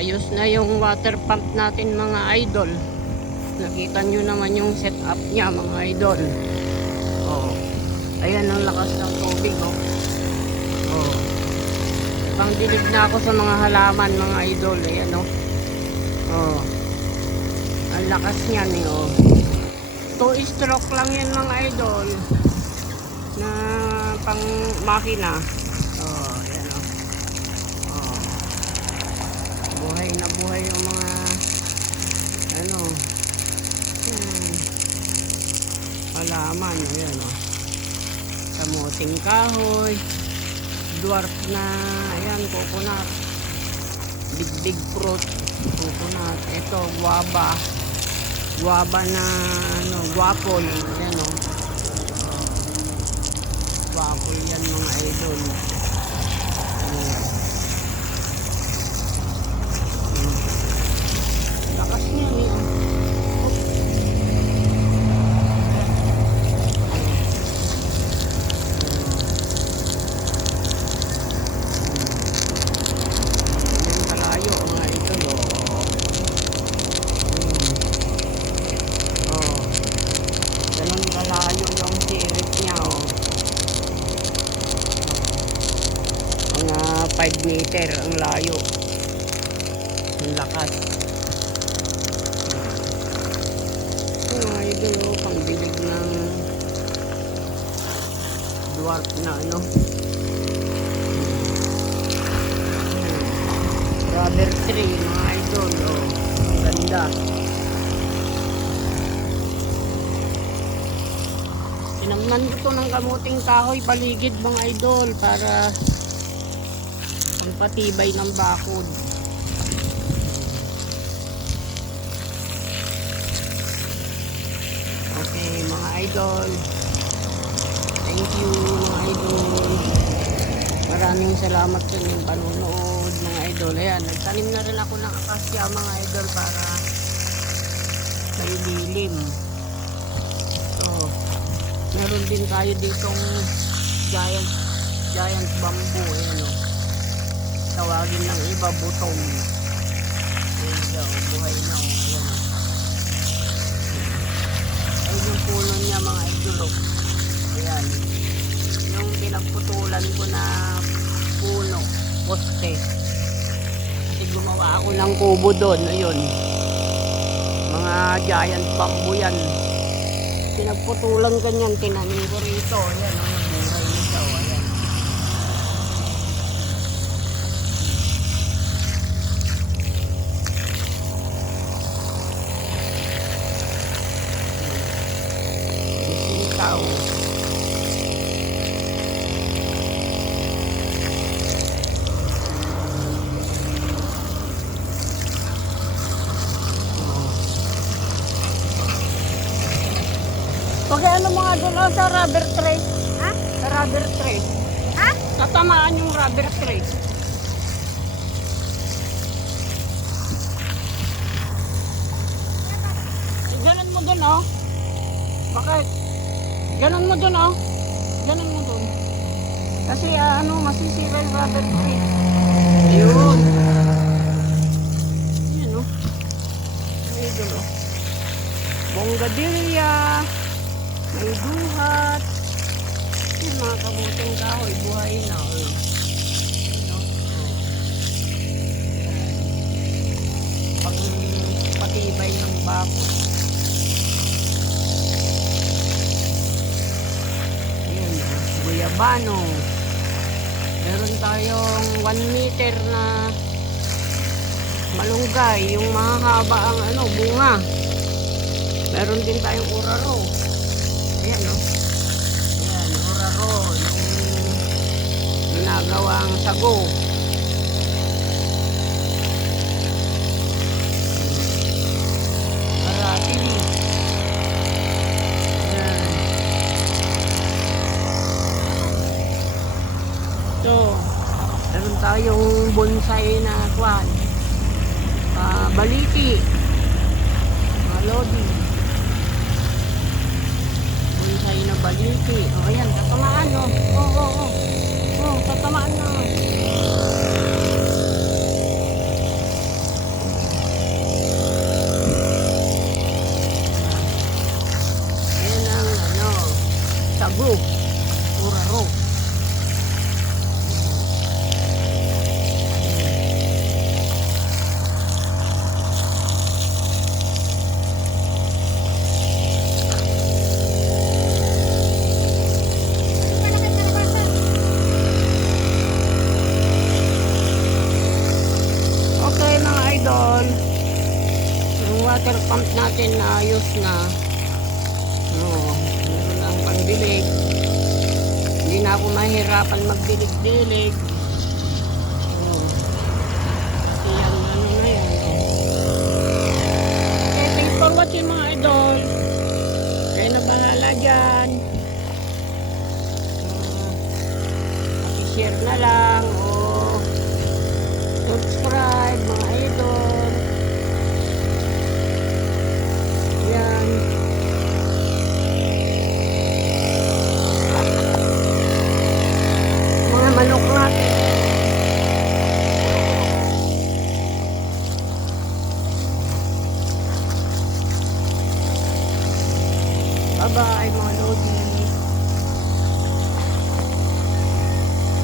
Ayos na yung water pump natin mga idol. Nakita nyo naman yung setup niya mga idol. Oh. Ayan ang lakas ng tubig oh. Oh. Pang dilig na ako sa mga halaman mga idol. Ayan oh. Oh. Ang lakas niyan eh oh. 2 stroke lang yan mga idol. Na pang makina. Oh, ayan oh. Oh. Buhay na buhay yung mga ano halaman. Ayan o. Kamuting kahoy. Dwarf na ayan, coconut. Big fruit. Coconut. Ito, guava. Guava na ano, guapol. Ayan o. Guapol yan mga idol. Lakas niya eh. Kalayo yung sirit niya oh. Mga 5 meter ang layo. Ang lakas. Mga idol oh, pangdilig ng dwarf na ano. Rubber tree mga idol oh. Ang ganda. Tinamnan ko to ng kamuting kahoy paligid mga idol para pampatibay ng bakod. Okay mga idol, thank you mga idol, maraming salamat sa inyong panunood mga idol. Ayan, nagtanim na rin ako ng akasya mga idol para may dilim. Meron din tayo ditong giant bamboo. Ayan o. Tawagin ng iba butong. Ayan o. Buhay na o. Ayan o. Ayan yung puno niya mga idol o. Ayan. Yung pinagputulan ko na puno. Poste. Kasi gumawa ako ng kubo doon. Ayun. Mga giant bamboo yan. Pinagputulan ganyan, tinanim ko rito. Ayan, buhay nito. Ayan. Isitaw. Okay, ano mga dulo sa rubber tray? Ha? Sa rubber tray. Ha? Tatamaan yung rubber tray. Ganon mo dun oh. Bakit? Ganon mo dun oh. Ganon mo dun. Kasi ano, masisira yung rubber tray. Ayun. Ayun oh. Ayun dulo. Bonggadilya. May duhat. Yung mga kamuting kahoy, buhay na. No? Pagpatibay ng bakod. Ayan, guyabano. Meron tayong 1 meter na malunggay. Yung mahahaba ang ano, bunga. Meron din tayong uraro. Ayan o. Ayan, uraro. Yung ginagawang sago. Paratili. Ayan. Ito. Meron tayong bonsai na kwan. Baliti. Lodi. Bonsai na baliti. O, ayan, tatamaan, o. O, tatamaan na. Agro. Uraro. Okay mga idol, yung water pump natin na ayos na. Meron lang pangdilig. Hindi na ako mahirapan magdilig-dilig. Kasi yan, ano na yan. Okay, thanks for watching mga idol. Kayo na bahala dyan. Share na lang o subscribe mga idol. Yan. Mga manok natin. Bye bye mga lodi.